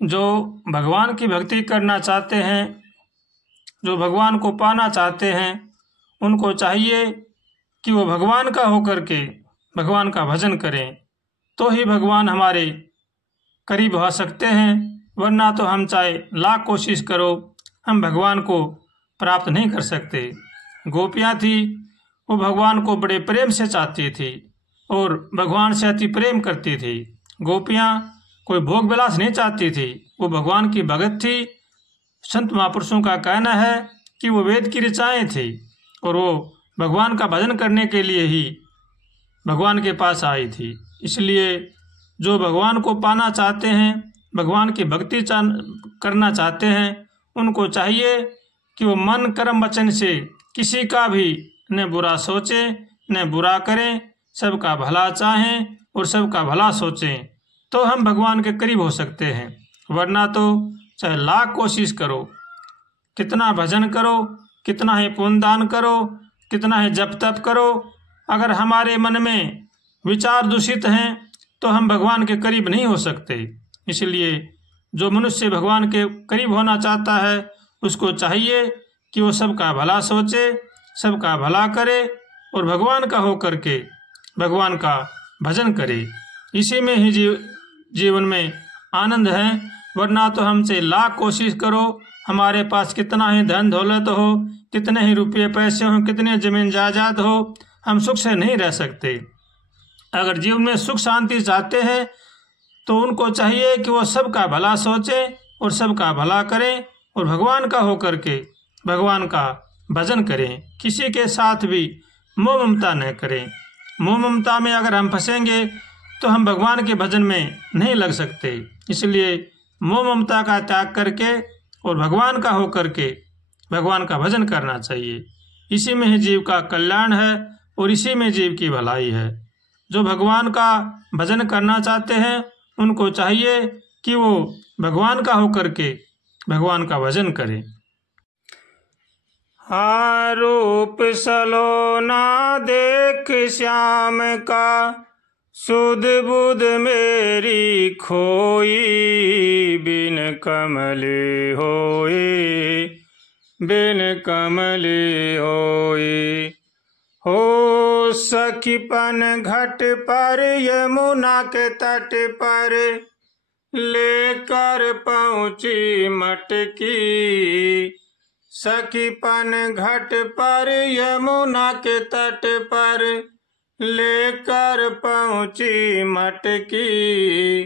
जो भगवान की भक्ति करना चाहते हैं, जो भगवान को पाना चाहते हैं, उनको चाहिए कि वो भगवान का होकर के भगवान का भजन करें, तो ही भगवान हमारे करीब आ सकते हैं। वरना तो हम चाहे लाख कोशिश करो, हम भगवान को प्राप्त नहीं कर सकते। गोपियाँ थी, वो भगवान को बड़े प्रेम से चाहती थी और भगवान से अति प्रेम करती थी। गोपियाँ कोई भोग विलास नहीं चाहती थी, वो भगवान की भगत थी। संत महापुरुषों का कहना है कि वो वेद की ऋचाएँ थी और वो भगवान का भजन करने के लिए ही भगवान के पास आई थी। इसलिए जो भगवान को पाना चाहते हैं, भगवान की भक्ति करना चाहते हैं, उनको चाहिए कि वो मन कर्म वचन से किसी का भी न बुरा सोचें न बुरा करें, सबका भला चाहें और सबका भला सोचें, तो हम भगवान के करीब हो सकते हैं। वरना तो चाहे लाख कोशिश करो, कितना भजन करो, कितना ही पुण्य दान करो, कितना ही जप तप करो, अगर हमारे मन में विचार दूषित हैं तो हम भगवान के करीब नहीं हो सकते। इसलिए जो मनुष्य भगवान के करीब होना चाहता है, उसको चाहिए कि वो सबका भला सोचे, सबका भला करे और भगवान का होकर के भगवान का भजन करे। इसी में ही जीवन में आनंद है। वरना तो हमसे लाख कोशिश करो, हमारे पास कितना ही धन दौलत हो, कितने ही रुपये पैसे हो, कितने जमीन जायदाद हो, हम सुख से नहीं रह सकते। अगर जीवन में सुख शांति चाहते हैं तो उनको चाहिए कि वो सबका भला सोचें और सबका भला करें और भगवान का होकर के भगवान का भजन करें। किसी के साथ भी मोह ममता न करें। मोह ममता में अगर हम फंसेंगे तो हम भगवान के भजन में नहीं लग सकते। इसलिए मोह ममता का त्याग करके और भगवान का होकर के भगवान का भजन करना चाहिए। इसी में ही जीव का कल्याण है और इसी में जीव की भलाई है। जो भगवान का भजन करना चाहते हैं, उनको चाहिए कि वो भगवान का होकर के भगवान का भजन करें। हाँ रूप सलोना देख श्याम का, सुध बुध मेरी खोई, बिन कमले होए, बिन कमले होए। हो सखीपन घट पर यमुना के तट पर, लेकर पहुँची मटकी। सखीपन घट पर यमुना के तट पर, लेकर पहुँची मटकी।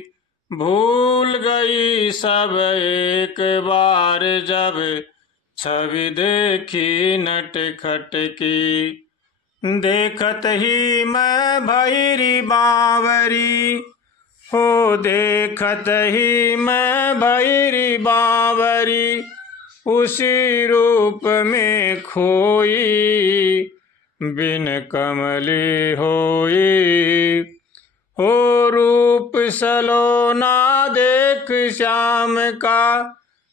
भूल गई सब एक बार जब, छवि देखी नटखट की। देखत ही मैं भैरी बावरी, हो देखत ही मैं भैरी बावरी, उसी रूप में खोई, बिन कमली होई। हो रूप सलोना देख श्याम का,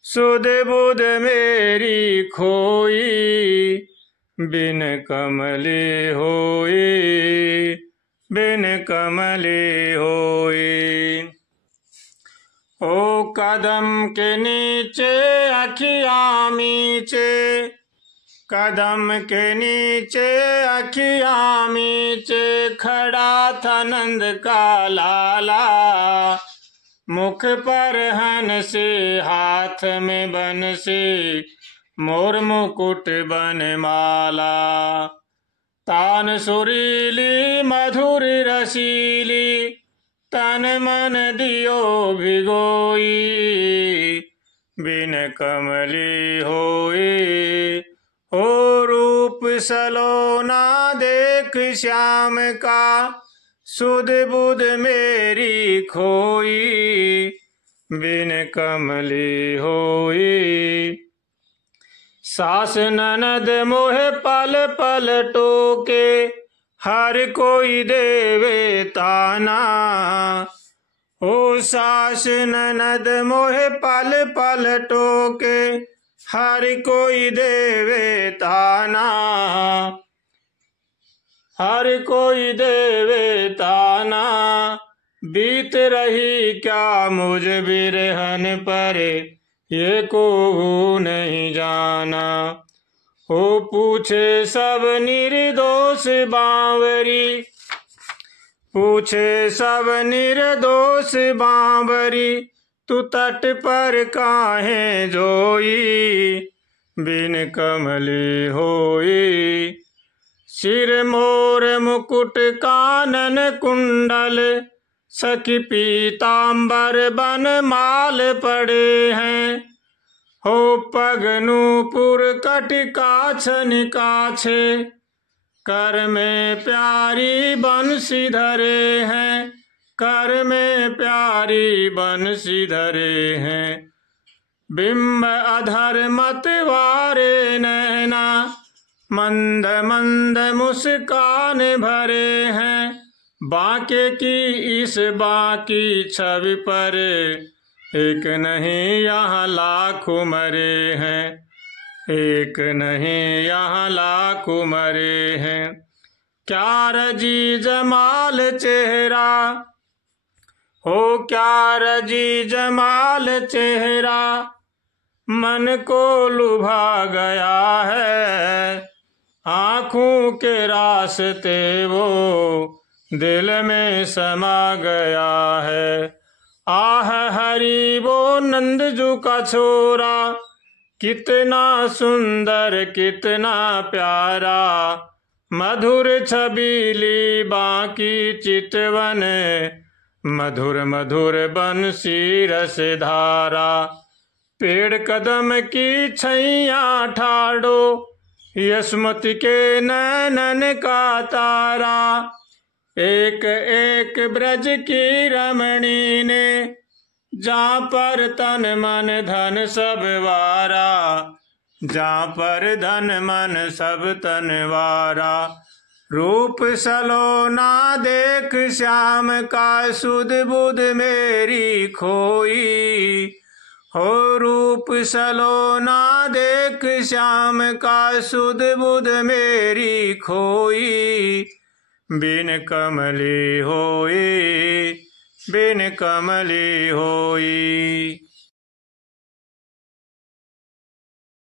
सुध बुध मेरी खोई, बिन कमले होए, बिन कमले होए। ओ कदम के नीचे अखियाँ मीचे, कदम के नीचे अखियाँ मीचे, खड़ा था नंद का लाला। मुख पर हंसी, हाथ में बंसी, मोर मुकुट बनमाला। तान सुरीली मधुर रसीली, तन मन दियो भिगोई, बिन कमली होई। हो रूप सलोना देख श्याम का, सुध बुध मेरी खोई, बिन कमली होई। सास ननद मोहे पल पल टोके, हर कोई देवे ताना। ओ सास ननद मोहे पल पल टोके, हर कोई देवे ताना। हर कोई देवे ताना। बीत रही क्या मुझ बिरहन पर, ये को नहीं जाना। हो पूछे सब निर्दोष बांवरी, पूछे सब निर्दोष बांवरी, तू तट पर काहे जोई, बिन कमली होई। सिर मोर मुकुट कानन कुंडल, सखी पीताम्बर बन माल पड़े हैं। हो पग नूपुर कट काछ निकाछे, कर में प्यारी बंसी धरे हैं, कर में प्यारी बंसी धरे हैं। बिंब अधर मतवारे नैना, मंद मंद मुस्कान भरे हैं। बांके की इस बाकी छवि पर, एक नहीं यहाँ लाखों मरे हैं, एक नहीं यहाँ लाखों मरे हैं। क्या रजी जमाल चेहरा, हो क्या रजी जमाल चेहरा, मन को लुभा गया है। आँखों के रास्ते वो दिल में समा गया है। आह हरि वो नंदजू का छोरा, कितना सुंदर कितना प्यारा। मधुर छबीली बांकी चितवन, मधुर मधुर बंसी रस धारा। पेड़ कदम की छैया ठाड़ो, यशमती के नैनन का तारा। एक एक ब्रज की रमणी ने, जहाँ पर तन मन धन सब वारा, जहाँ पर धन मन सब तनवारा। रूप सलोना देख श्याम का, सुध बुध मेरी खोई। हो रूप सलोना देख श्याम का, सुध बुध मेरी खोई। बिन कमली होई, बिन कमली होई।